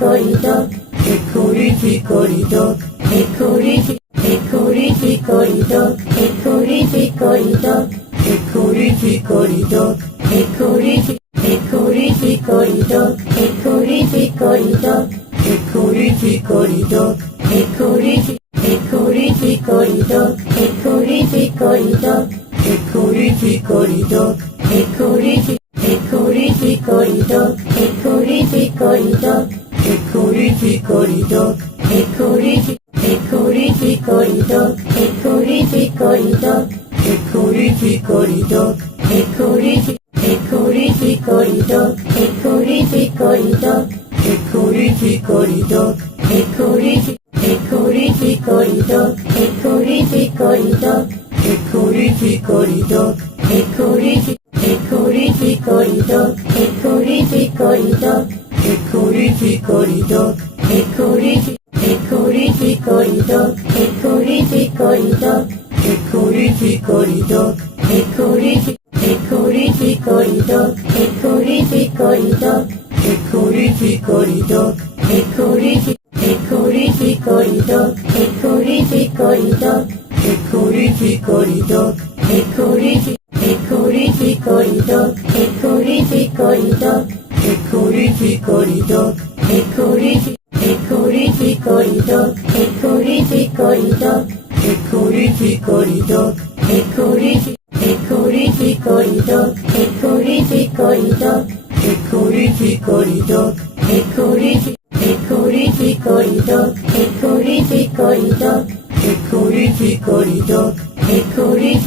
hickory dock, hickory dickory dock, hickory hickory dickory dock, hickory dickory dock, hickory dickory dock, hickory hickory dickory dock, hickory dickory dock, hickory dickory dock, hickory hickory dickory dock, hickory dickory dock, hickory dickory dock, hickory hickory dickory dock, hickory dickory dock, hickory dickory dock, hickory hickory dickory dock, hickory dickory dock, hickory dickory dock, hickory hickory dickory dock, hickory dickory dock, hickory dickory dock, hickory hickory dickory dock, hickory dickory dock, hickory dickory dock, hickory hickory dickory dock, hickory dickory dock, hickory dickory dock, hickory hickory dickory dock, hickory dickory dock, hickory dickory dock, hickory hickory dickory dock, hickory dickory dock, hickory dickory dock, hickory hickory dickory dock, hickory dickory dock, hickory dickory dock, hickory hickory dickory dock, hickory dickory dock, hickory dickory dock, hickory hickory dickory dock, hickory dickory dock, hickory dickory dock, hickory hickory dickory dock, hickory dickory dock, hickory dickory dock, hickory hickory dickory dock, hickory dickory dock, hickory dickory dock, hickory